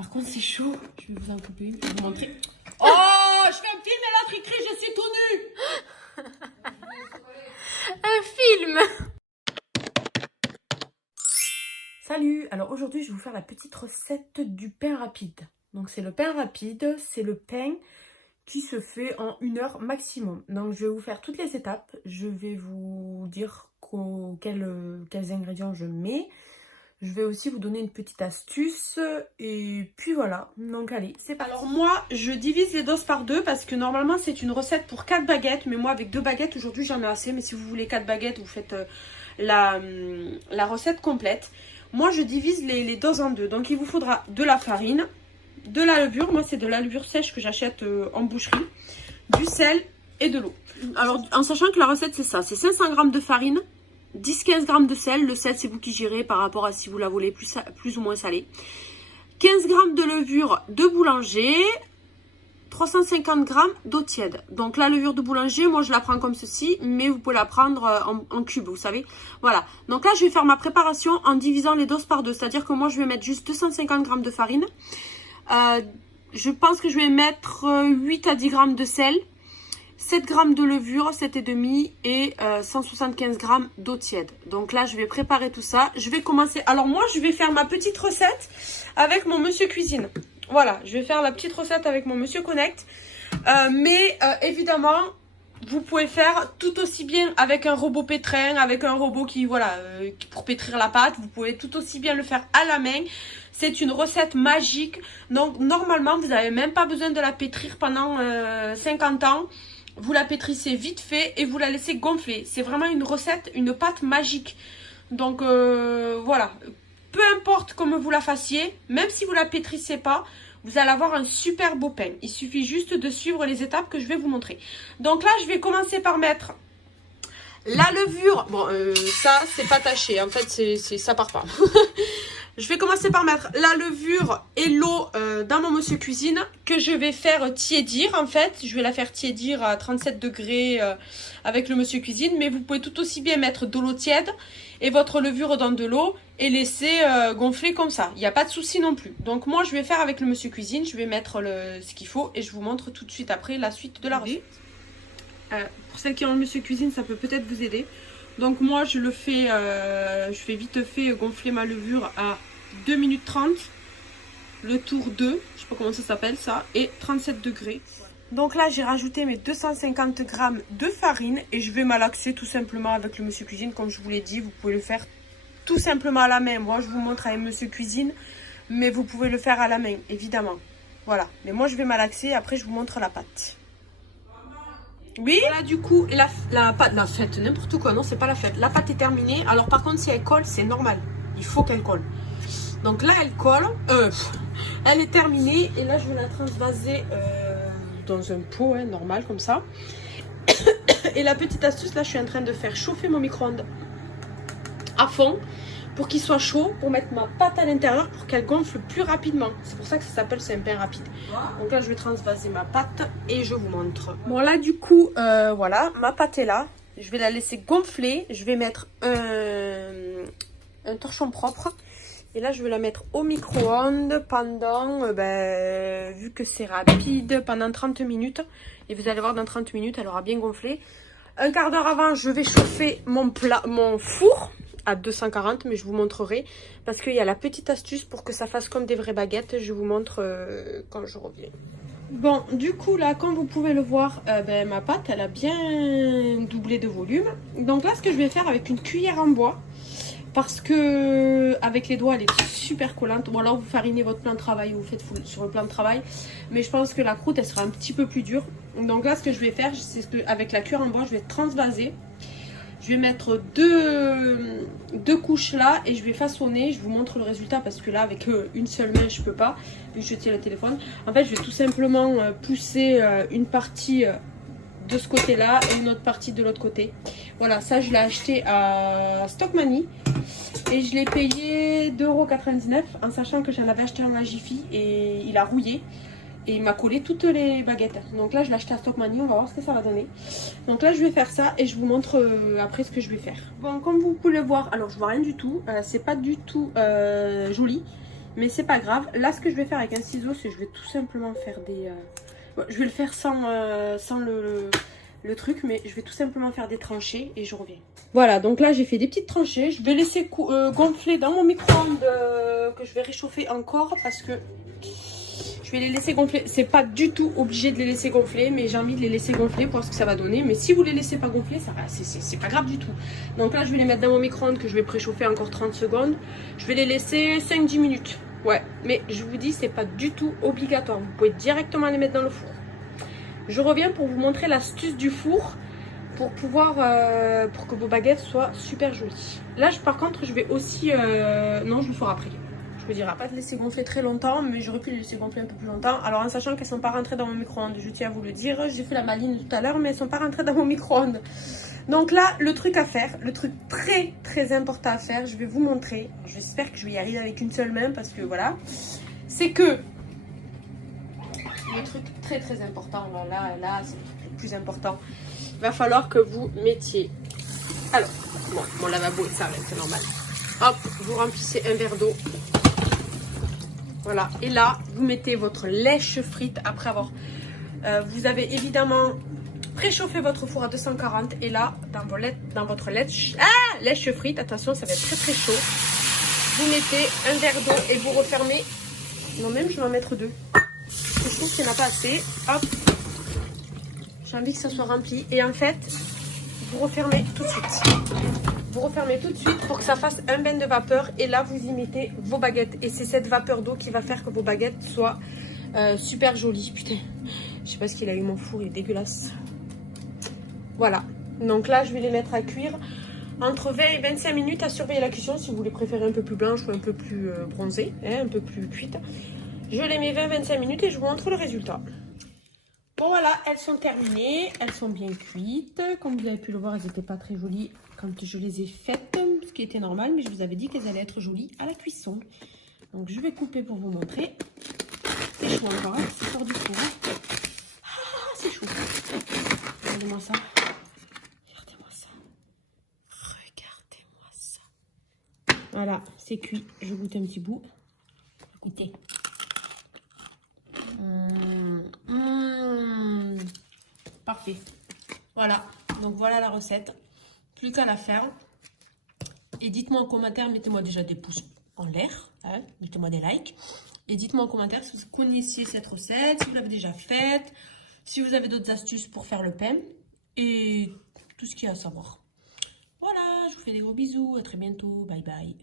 Par contre, c'est chaud. Je vais vous en couper une. Je vais vous montrer. Oh, je fais un film et l'autre il crie, je suis tout nu. Un film. Salut, alors aujourd'hui je vais vous faire la petite recette du pain rapide. Donc c'est le pain rapide, c'est le pain qui se fait en 1 heure maximum. Donc je vais vous faire toutes les étapes, je vais vous dire quels ingrédients je mets. Je vais aussi vous donner une petite astuce et puis voilà. Donc allez, c'est parti. Alors moi, je divise les doses par 2 parce que normalement c'est une recette pour 4 baguettes. Mais moi avec 2 baguettes aujourd'hui j'en ai assez. Mais si vous voulez 4 baguettes, vous faites la recette complète. Moi je divise les doses en 2. Donc il vous faudra de la farine, de la levure. Moi c'est de la levure sèche que j'achète en boucherie. Du sel et de l'eau. Alors en sachant que la recette c'est ça. C'est 500 g de farine. 10-15 g de sel, le sel c'est vous qui gérez par rapport à si vous la voulez plus ou moins salée. 15 g de levure de boulanger, 350 g d'eau tiède. Donc la levure de boulanger, moi je la prends comme ceci, mais vous pouvez la prendre en cube, vous savez. Voilà, donc là je vais faire ma préparation en divisant les doses par 2, c'est-à-dire que moi je vais mettre juste 250 g de farine. Je pense que je vais mettre 8 à 10 g de sel. 7 g de levure, 7,5 et 175 g d'eau tiède. Donc là, je vais préparer tout ça. Je vais commencer. Alors moi, je vais faire ma petite recette avec mon monsieur cuisine. Voilà, je vais faire la petite recette avec mon monsieur Connect. Mais évidemment, vous pouvez faire tout aussi bien avec un robot pétrin, avec un robot qui, voilà, pour pétrir la pâte. Vous pouvez tout aussi bien le faire à la main. C'est une recette magique. Donc normalement, vous n'avez même pas besoin de la pétrir pendant 50 ans. Vous la pétrissez vite fait et vous la laissez gonfler. C'est vraiment une recette, une pâte magique. Donc voilà, peu importe comment vous la fassiez, même si vous la pétrissez pas, vous allez avoir un super beau pain. Il suffit juste de suivre les étapes que je vais vous montrer. Donc là, je vais commencer par mettre la levure. Bon, ça, c'est pas taché. En fait, ça part pas. Je vais commencer par mettre la levure et l'eau dans mon monsieur cuisine que je vais faire tiédir en fait. Je vais la faire tiédir à 37 degrés avec le monsieur cuisine. Mais vous pouvez tout aussi bien mettre de l'eau tiède et votre levure dans de l'eau et laisser gonfler comme ça. Il n'y a pas de souci non plus. Donc moi je vais faire avec le monsieur cuisine. Je vais mettre ce qu'il faut et je vous montre tout de suite après la suite de la recette. Pour celles qui ont le monsieur cuisine, ça peut peut-être vous aider. Donc moi je le fais, je fais vite fait gonfler ma levure à 2 minutes 30, le tour 2, je sais pas comment ça s'appelle ça, et 37 degrés. Donc là j'ai rajouté mes 250 g de farine et je vais malaxer tout simplement avec le monsieur cuisine. Comme je vous l'ai dit, vous pouvez le faire tout simplement à la main. Moi je vous montre avec monsieur cuisine, mais vous pouvez le faire à la main évidemment. Voilà, mais moi je vais malaxer, après je vous montre la pâte. Oui. Là du coup la pâte, la fête, n'importe quoi, non c'est pas la fête. La pâte est terminée. Alors par contre si elle colle c'est normal, il faut qu'elle colle. Donc là elle colle, elle est terminée et là je vais la transvaser dans un pot normal comme ça. Et la petite astuce là je suis en train de faire chauffer mon micro-ondes à fond pour qu'il soit chaud, pour mettre ma pâte à l'intérieur pour qu'elle gonfle plus rapidement. C'est pour ça que ça s'appelle c'est un pain rapide. Donc là je vais transvaser ma pâte et je vous montre. Bon là du coup voilà ma pâte est là. Je vais la laisser gonfler. Je vais mettre un torchon propre. Et là je vais la mettre au micro-ondes pendant, vu que c'est rapide, pendant 30 minutes. Et vous allez voir dans 30 minutes elle aura bien gonflé. Un quart d'heure avant je vais chauffer mon four à 240, mais je vous montrerai parce qu'il y a la petite astuce pour que ça fasse comme des vraies baguettes. Je vous montre quand je reviens. Bon, du coup là comme vous pouvez le voir, ma pâte elle a bien doublé de volume. Donc là ce que je vais faire avec une cuillère en bois, parce que avec les doigts elle est super collante. Ou alors vous farinez votre plan de travail, vous faites sur le plan de travail, mais je pense que la croûte elle sera un petit peu plus dure. Donc là ce que je vais faire, c'est que avec la cuillère en bois je vais transvaser. Je vais mettre deux couches là et je vais façonner. Je vous montre le résultat parce que là avec une seule main je peux pas, vu que je tiens le téléphone. En fait je vais tout simplement pousser une partie de ce côté là et une autre partie de l'autre côté. Voilà, ça je l'ai acheté à Stockmanny et je l'ai payé 2,99 € en sachant que j'en avais acheté un à Jiffy et il a rouillé. Et il m'a collé toutes les baguettes. Donc là je l'ai acheté à Stockmanny, on va voir ce que ça va donner. Donc là je vais faire ça et je vous montre après ce que je vais faire. Bon, comme vous pouvez le voir, alors je vois rien du tout, c'est pas du tout joli. Mais c'est pas grave. Là, ce que je vais faire avec un ciseau, c'est que je vais tout simplement faire des... je vais le faire sans le truc, mais je vais tout simplement faire des tranchées et je reviens. Voilà, donc là, j'ai fait des petites tranchées. Je vais laisser gonfler dans mon micro-ondes que je vais réchauffer encore parce que je vais les laisser gonfler. C'est pas du tout obligé de les laisser gonfler, mais j'ai envie de les laisser gonfler pour voir ce que ça va donner. Mais si vous les laissez pas gonfler, ça va, c'est pas grave du tout. Donc là, je vais les mettre dans mon micro-ondes que je vais préchauffer encore 30 secondes. Je vais les laisser 5-10 minutes. Ouais, mais je vous dis, c'est pas du tout obligatoire. Vous pouvez directement les mettre dans le four. Je reviens pour vous montrer l'astuce du four pour pouvoir, pour que vos baguettes soient super jolies. Là, par contre, je vais aussi... non, je le ferai après. Je vous dirai pas de laisser gonfler très longtemps, mais j'aurais pu les laisser gonfler un peu plus longtemps. Alors, en sachant qu'elles sont pas rentrées dans mon micro-ondes, je tiens à vous le dire. J'ai fait la maline tout à l'heure, mais elles sont pas rentrées dans mon micro-ondes. Donc là, le truc à faire, le truc très très important à faire, je vais vous montrer. J'espère que je vais y arriver avec une seule main parce que voilà. C'est que le truc très très important, là c'est le plus important. Il va falloir que vous mettiez... Alors, bon, mon lavabo il s'arrête, c'est normal. Hop, vous remplissez un verre d'eau. Voilà, et là, vous mettez votre lèche frite après avoir... vous avez évidemment préchauffé votre four à 240 et là, dans votre lèche frite, attention, ça va être très très chaud. Vous mettez un verre d'eau et vous refermez. Non, même je vais en mettre deux. Je trouve qu'il n'y en a pas assez. Hop, j'ai envie que ça soit rempli. Et en fait, vous refermez tout de suite. Vous refermez tout de suite pour que ça fasse un bain de vapeur. Et là, vous y mettez vos baguettes. Et c'est cette vapeur d'eau qui va faire que vos baguettes soient super jolies. Putain, je sais pas ce qu'il a eu, mon four, il est dégueulasse. Voilà. Donc là, je vais les mettre à cuire entre 20 et 25 minutes à surveiller la cuisson. Si vous les préférez un peu plus blanches ou un peu plus bronzées, hein, un peu plus cuites. Je les mets 20-25 minutes et je vous montre le résultat. Bon voilà, elles sont terminées, elles sont bien cuites. Comme vous avez pu le voir, elles n'étaient pas très jolies quand je les ai faites, ce qui était normal, mais je vous avais dit qu'elles allaient être jolies à la cuisson. Donc je vais couper pour vous montrer. C'est chaud encore, hein, ça sort du four. Hein. Ah, c'est chaud. Regardez-moi ça. Regardez-moi ça. Regardez-moi ça. Voilà, c'est cuit. Je goûte un petit bout. Écoutez. Parfait. Voilà, donc voilà la recette. Plus qu'à la faire. Et dites-moi en commentaire, mettez-moi déjà des pouces en l'air, hein, mettez-moi des likes. Et dites-moi en commentaire si vous connaissiez cette recette, si vous l'avez déjà faite, si vous avez d'autres astuces pour faire le pain et tout ce qu'il y a à savoir. Voilà, je vous fais des gros bisous, à très bientôt, bye bye.